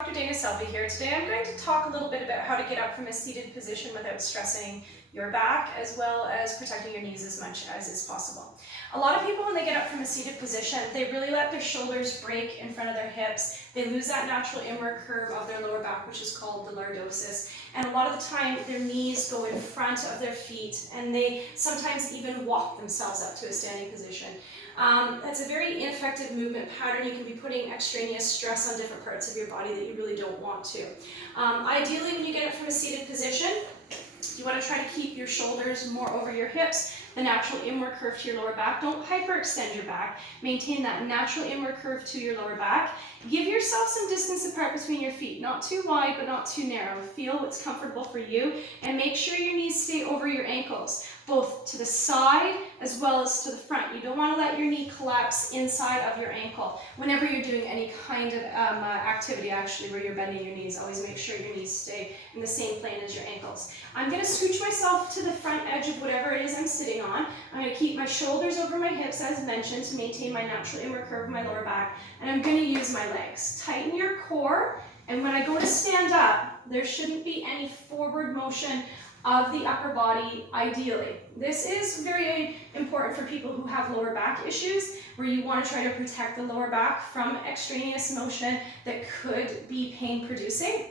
Dr. Selby here. Today I'm going to talk a little bit about how to get up from a seated position without stressing your back, as well as protecting your knees as much as is possible. A lot of people, when they get up from a seated position, they really let their shoulders break in front of their hips. They lose that natural inward curve of their lower back, which is called the lordosis. And a lot of the time, their knees go in front of their feet, and they sometimes even walk themselves up to a standing position. That's a very ineffective movement pattern. You can be putting extraneous stress on different parts of your body that you really don't want to. Ideally, when you get up from a seated position, you want to try to keep your shoulders more over your hips, the natural inward curve to your lower back. Don't hyperextend your back. Maintain that natural inward curve to your lower back. Give yourself some distance apart between your feet, not too wide but not too narrow. Feel what's comfortable for you, and make sure your knees stay over your ankles, both to the side as well as to the front. You don't want to let your knee collapse inside of your ankle. Whenever you're doing any kind of activity actually where you're bending your knees, always make sure your knees stay in the same plane as your ankles. I'm going to scooch myself to the front edge of whatever it is I'm sitting on. I'm going to keep my shoulders over my hips as mentioned to maintain my natural inward curve of my lower back, and I'm going to use my legs. Tighten your core, and when I go to stand up, there shouldn't be any forward motion of the upper body ideally. This is very important for people who have lower back issues, where you want to try to protect the lower back from extraneous motion that could be pain producing.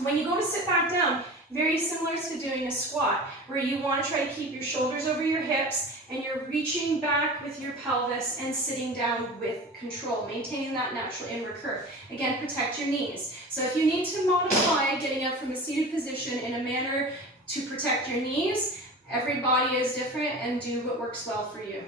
When you go to sit back down, very similar to doing a squat, where you want to try to keep your shoulders over your hips and you're reaching back with your pelvis and sitting down with control, maintaining that natural inward curve. Again, protect your knees. So if you need to modify getting up from a seated position in a manner to protect your knees, every body is different, and do what works well for you.